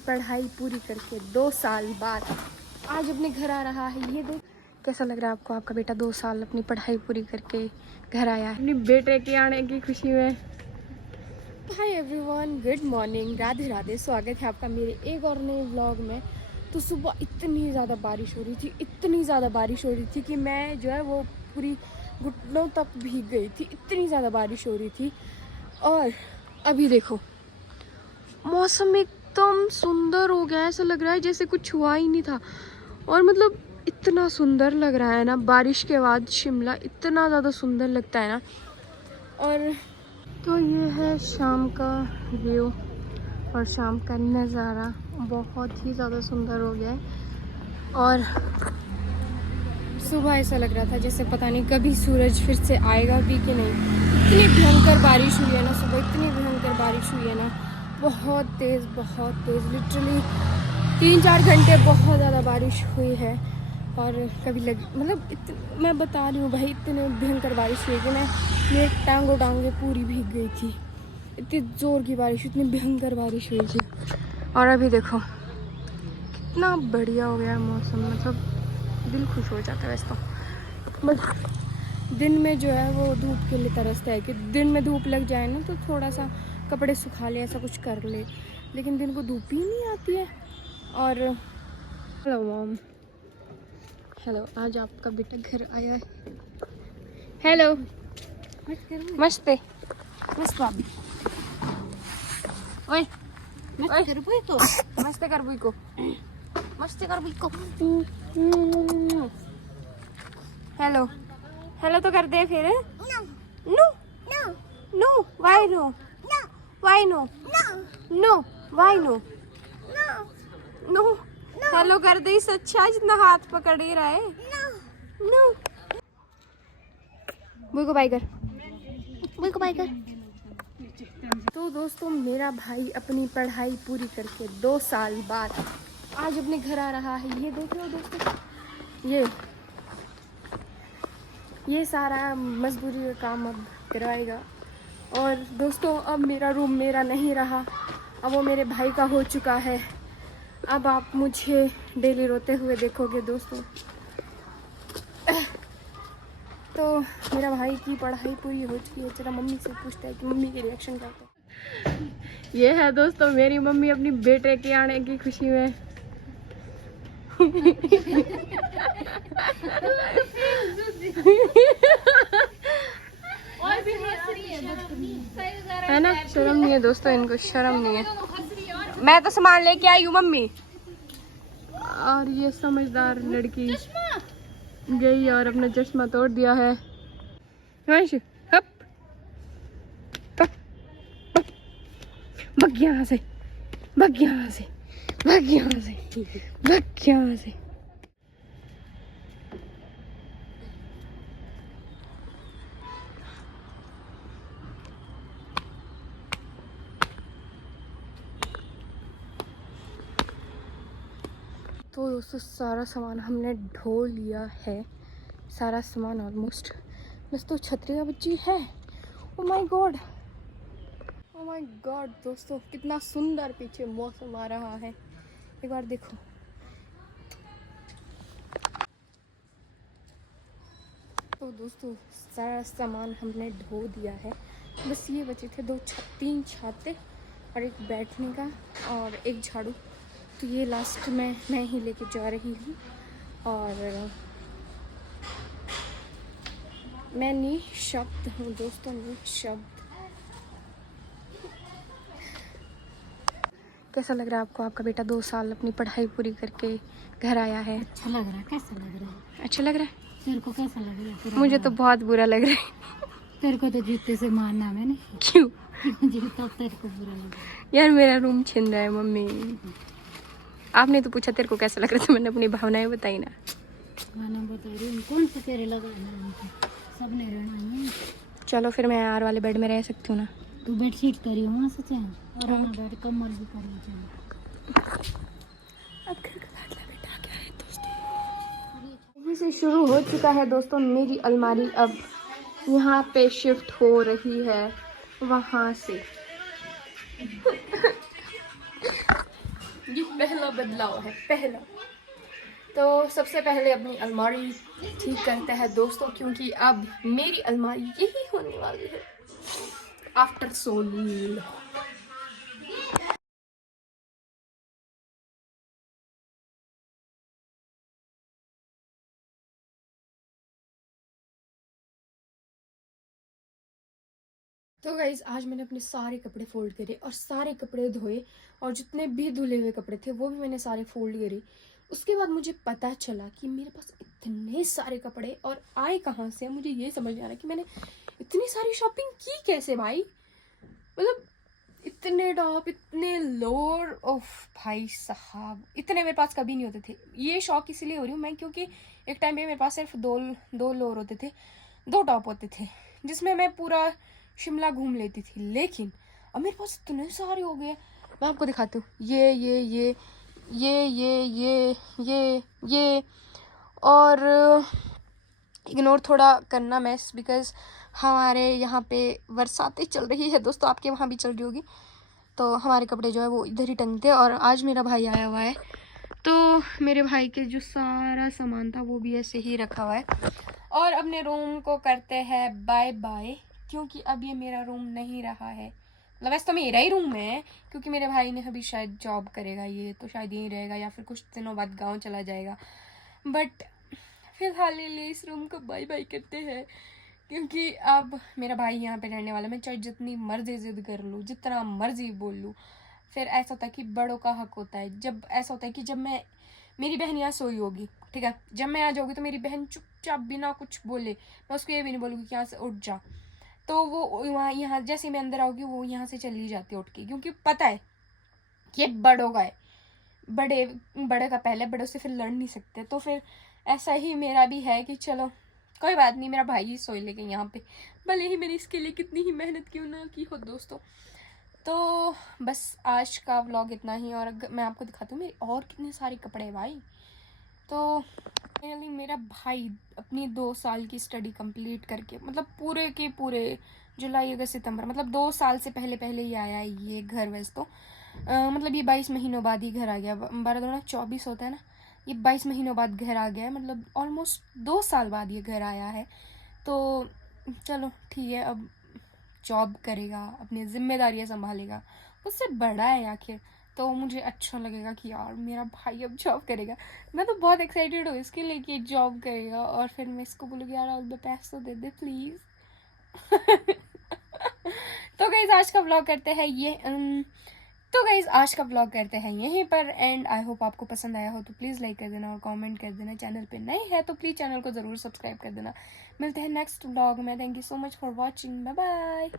पढ़ाई पूरी करके 2 साल बाद आज अपने घर आ रहा है। ये देख कैसा लग रहा है आपको? आपका बेटा 2 साल अपनी पढ़ाई पूरी करके घर आया है अपनी बेटे के आने की खुशी में। Hi everyone, good morning, Radhe Radhe. स्वागत है आपका मेरे एक और नए व्लॉग में। तो सुबह इतनी ज़्यादा बारिश हो रही थी, इतनी ज़्यादा बारिश हो रही थी कि मैं जो है वो पूरी घुटनों तक भीग गई थी, इतनी ज़्यादा बारिश हो रही थी। और अभी देखो मौसम एकदम सुंदर हो गया है, ऐसा लग रहा है जैसे कुछ हुआ ही नहीं था। और मतलब इतना सुंदर लग रहा है ना, बारिश के बाद शिमला इतना ज़्यादा सुंदर लगता है ना। और तो ये है शाम का व्यू और शाम का नज़ारा, बहुत ही ज़्यादा सुंदर हो गया है। और सुबह ऐसा लग रहा था जैसे पता नहीं कभी सूरज फिर से आएगा भी कि नहीं। इतनी भयंकर बारिश हुई है ना सुबह, इतनी भयंकर बारिश हुई है ना, बहुत तेज़ लिटरली 3-4 घंटे बहुत ज़्यादा बारिश हुई है। और कभी मैं बता रही हूँ भाई, इतने भयंकर बारिश हुई कि मेरे टांगे पूरी भीग गई थी। इतनी ज़ोर की बारिश, इतनी भयंकर बारिश हुई थी। और अभी देखो कितना बढ़िया हो गया मौसम, मतलब दिल खुश हो जाता है वैसे तो। बट दिन में जो है वो धूप के लिए तरसता है कि दिन में धूप लग जाए ना तो थोड़ा सा कपड़े सुखा ले, ऐसा कुछ कर ले, लेकिन दिन को धूप ही नहीं आती है। और हेलो मॉम, हेलो, आज आपका बेटा घर आया है। हेलो, मस्ते मस्त भाभी, ओए मस्ते कर बुई को, मस्ते कर बुई को, मस्ते कर बुई को। हेलो हेलो तो कर दे फिर। No no no no, why no, no why no, no no why no, no no hello कर दे, इससे अच्छा जितना हाथ पकड़ ही रहा है। नो नो, बुई को बाय कर, बुई को बाय कर। तो दोस्तों मेरा भाई अपनी पढ़ाई पूरी करके 2 साल बाद आज अपने घर आ रहा है। ये देख रहे हो दोस्तों, ये सारा मजदूरी का काम अब करवाएगा। और दोस्तों अब मेरा रूम मेरा नहीं रहा, अब वो मेरे भाई का हो चुका है। अब आप मुझे डेली रोते हुए देखोगे दोस्तों। तो मेरा भाई की पढ़ाई पूरी हो चुकी है। चला मम्मी से पूछता है कि मम्मी के रिएक्शन क्या होता है। ये है दोस्तों मेरी मम्मी अपनी बेटे के आने की खुशी में। है ना, शर्म नहीं है दोस्तों, इनको शर्म नहीं है। मैं तो सामान लेके आई हूँ मम्मी। और ये समझदार लड़की गई और अपना चश्मा तोड़ दिया है। हप भग यहाँ से, भग यहाँ से, भग यहाँ से, भग यहाँ से। तो दोस्तों सारा सामान हमने ढो लिया है, सारा सामान ऑलमोस्ट। बस तो छतरी का बच्ची है। Oh my God, oh my God दोस्तों कितना सुंदर पीछे मौसम आ रहा है, एक बार देखो। तो दोस्तों सारा सामान हमने ढो दिया है, बस ये बचे थे 3 छाते और एक बैठने का और एक झाड़ू। तो ये लास्ट में मैं ही लेके जा रही हूँ। और मैं निःशब्द हूँ दोस्तों, निःशब्द। कैसा लग रहा है आपको? आपका बेटा 2 साल अपनी पढ़ाई पूरी करके घर आया है। अच्छा लग रहा है? कैसा लग रहा है? अच्छा लग रहा है? तेरे को कैसा लग रहा है? मुझे तो बहुत बुरा लग रहा है। तेरे को तो जूते से मारना है ना। क्यों? जूता तेरे को बुरा लग रहा है यार, मेरा रूम छिन रहा है मम्मी। आपने तो पूछा तेरे को कैसा लग रहा था, मैंने अपनी भावनाएं बताई ना। मैंने बता रही हूँ कौन से तेरे लगाना, सब नहीं रहना है। चलो फिर मैं आर वाले बेड में रह सकती हूँ ना। तू बेडशीट करी वहाँ से चाहे, और अपना बेड कम्बल भी करी चाहे। अब घर का लाडला बेटा आ गया है दोस्तों। यहीं से शुरू हो चुका है दोस्तों मेरी अलमारी, अब यहाँ पे शिफ्ट हो रही है वहाँ से। पहला बदलाव है, पहला। तो सबसे पहले अपनी अलमारी ठीक करते हैं दोस्तों, क्योंकि अब मेरी अलमारी यही होने वाली है आफ्टर सो लॉन्ग। तो गाइज़ आज मैंने अपने सारे कपड़े फोल्ड करे और सारे कपड़े धोए, और जितने भी धुले हुए कपड़े थे वो भी मैंने सारे फोल्ड करे। उसके बाद मुझे पता चला कि मेरे पास इतने सारे कपड़े और आए कहाँ से। मुझे ये समझ नहीं आ रहा कि मैंने इतनी सारी शॉपिंग की कैसे भाई। मतलब इतने टॉप, इतने लोअर, ओफ भाई साहब, इतने मेरे पास कभी नहीं होते थे। ये शौक इसलिए हो रही हूँ मैं क्योंकि एक टाइम पे मेरे पास सिर्फ दो लोअर होते थे, 2 टॉप होते थे, जिसमें मैं पूरा शिमला घूम लेती थी। लेकिन अब मेरे पास इतने सारे हो गए। मैं आपको दिखाती हूँ, ये और इग्नोर थोड़ा करना मैस, बिकॉज हमारे यहाँ पे बरसातें चल रही है दोस्तों, आपके वहाँ भी चल रही होगी। तो हमारे कपड़े जो है वो इधर ही टंगते हैं। और आज मेरा भाई आया हुआ है, तो मेरे भाई के जो सारा सामान था वो भी ऐसे ही रखा हुआ है। और अपने रूम को करते हैं बाय बाय, क्योंकि अब ये मेरा रूम नहीं रहा है। मतलब वैसे तो मेरा ही रूम है, क्योंकि मेरे भाई ने अभी शायद जॉब करेगा, ये तो शायद यहीं रहेगा या फिर कुछ दिनों बाद गांव चला जाएगा। बट फिलहाल के लिए इस रूम को बाय बाय करते हैं, क्योंकि अब मेरा भाई यहाँ पे रहने वाला है। मैं चाहे जितनी मर्जी जिद कर लूँ, जितना मर्जी बोल लूँ, फिर ऐसा होता है कि बड़ों का हक होता है। जब ऐसा होता है कि जब मेरी बहन यहाँ सोई होगी, ठीक है, जब मैं आ जाऊँगी तो मेरी बहन चुपचाप बिना कुछ बोले, मैं उसको ये भी नहीं बोलूँगी कि यहाँ से उठ जा, तो वो वहाँ यहाँ जैसे मैं अंदर आऊँगी वो यहाँ से चली जाती है उठ के, क्योंकि पता है कि ये बड़ों का है। बड़े का पहले, बड़ों से फिर लड़ नहीं सकते। तो फिर ऐसा ही मेरा भी है कि चलो कोई बात नहीं, मेरा भाई ही सोई लेके यहाँ पे, भले ही मैंने इसके लिए कितनी ही मेहनत क्यों ना की हो दोस्तों। तो बस आज का व्लॉग इतना ही, और मैं आपको दिखाती हूँ मेरे और कितने सारे कपड़े हैं भाई। तो फाइनली मेरा भाई अपनी 2 साल की स्टडी कंप्लीट करके, मतलब पूरे के पूरे जुलाई अगस्त सितंबर, मतलब 2 साल से पहले ही आया है ये घर। वैसे तो मतलब ये 22 महीनों बाद ही घर आ गया। 12 दूना 24 होता है ना, ये 22 महीनों बाद घर आ गया है, मतलब ऑलमोस्ट 2 साल बाद ये घर आया है। तो चलो ठीक है, अब जॉब करेगा, अपनी जिम्मेदारियां संभालेगा, उससे बड़ा है आखिर, तो मुझे अच्छा लगेगा कि यार मेरा भाई अब जॉब करेगा। मैं तो बहुत एक्साइटेड हूँ इसके लिए कि जॉब करेगा, और फिर मैं इसको बोलूँगी यार ऑल द बेस्ट, तो दे दे प्लीज़। तो गाइज आज का व्लॉग करते हैं यहीं पर एंड। आई होप आपको पसंद आया हो, तो प्लीज़ लाइक कर देना और कमेंट कर देना। चैनल पे नए हैं तो प्लीज़ चैनल को ज़रूर सब्सक्राइब कर देना। मिलते हैं नेक्स्ट व्लॉग में। Thank you so much for watching, bye bye.